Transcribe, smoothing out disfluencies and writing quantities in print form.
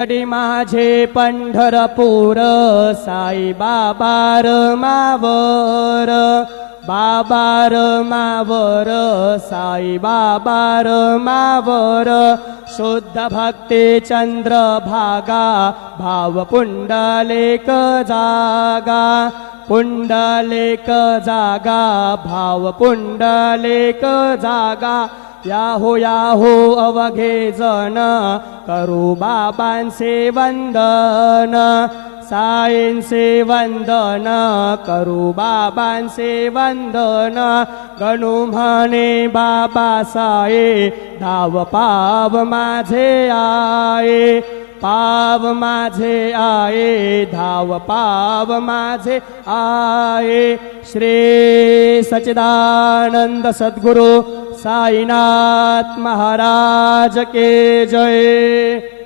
माझे पंढरपूर साई बाबार मावर, बाबार मावर साई बाबार मावर, शुद्ध भक्ती चंद्रभागा भाव पुंडलिक जागा, पुंडलिक जागा भाव पुंडलिक जागा, याहो याहो अवघे जन करू बाबांचे वंदन, साईंचे वंदन करू बाबांचे वंदन, गणू म्हणे बाबा साई धाव पाव माझे आये, पाव माझे आये धाव पाव माझे आये। श्री सच्चिदानंद सद्गुरु साईनाथ महाराज के जय।